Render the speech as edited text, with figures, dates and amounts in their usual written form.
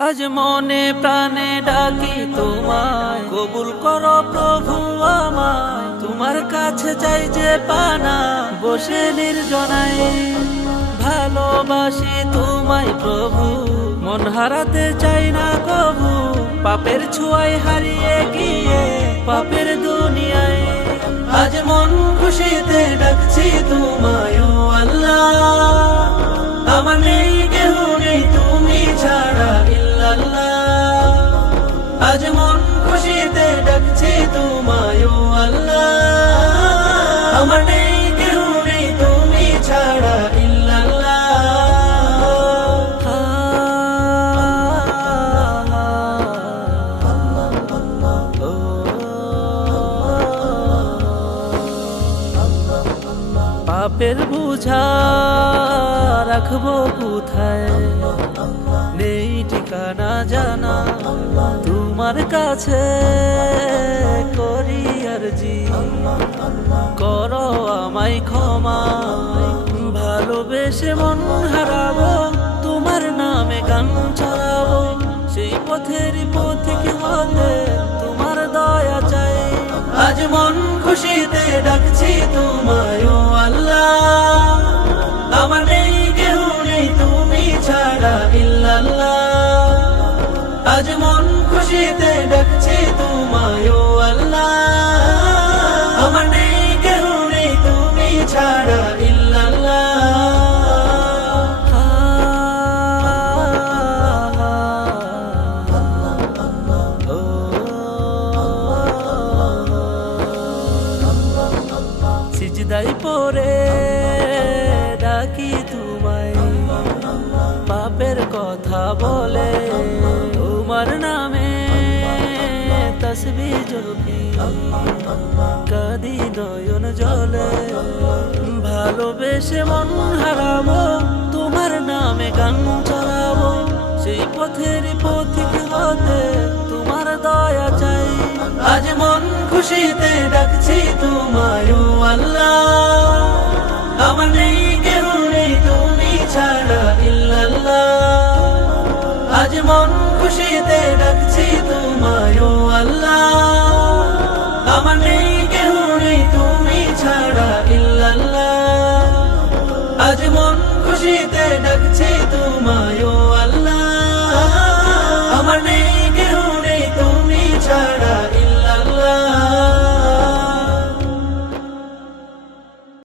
আজ মনে প্রাণে ডাকি তোমায়, কবুল করো প্রভু আমায়। তোমার কাছে চাই যে পানা, বসে নির্জনায় ভালোবাসি তোমায় প্রভু। মন হারাতে চাই না কবু, পাপের ছোঁয়ায় হারিয়ে গিয়ে পাপের দুনিয়ায়। আজ মন খুশিতে ডাকছি তোমায় ও আল্লাহ। আমার নেই কেহ নেই তুমি ছাড়া ইল্লাল্লাহ। আজ মন খুশিতে ডাকছি তোমায় ও আল্লাহ। আমার নেই কেহ নেই তুমি ছাড়া ইল্লাল্লাহ। পাপের বুঝা রাখবো কোথায়, নেই ঠিকানা জানা। তোমার কাছে করি আরজি, করো আমায় ক্ষমা। ভালোবেসে মন হারাবো, তোমার নামে গান ছড়াবো। সেই পথের পথিক হতে তোমার দয়া চাই। আজ মন খুশিতে ডাকছি তোমায় ও আল্লাহ। আমার নেই কেহ নেই তুমি ছাড়া ইল্লাল্লাহ। আজ মন খুশিতে ডাকছি তোমায় ও আল্লাহ। আমার নেই কেহ নেই তুমি ছাড়া ইল্লাল্লাহ। সিজদাই পড়ে ডাকি তোমায়, পাপের কথা বলে তোমার নামে তসবিহ জপি। কাঁদি নয়ন জলে, ভালোবেসে মন হারাবো, তোমার নামে গান ছড়াবো। সেই পথের পথিক হতে তোমার দয়া চাই। আজ মন খুশিতে ডাকছি তোমায় ও আল্লাহ। আমার নেই কেহ নেই তুমি ছাড়া ইল্লাল্লাহ। আজ মন খুশিতে ডাকছি তোমায় ও আল্লাহ। আমার নেই কেহ নেই তুমি ছাড়া ইল্লাল্লাহ। আজ মন খুশিতে ডাকছি তোমায় ও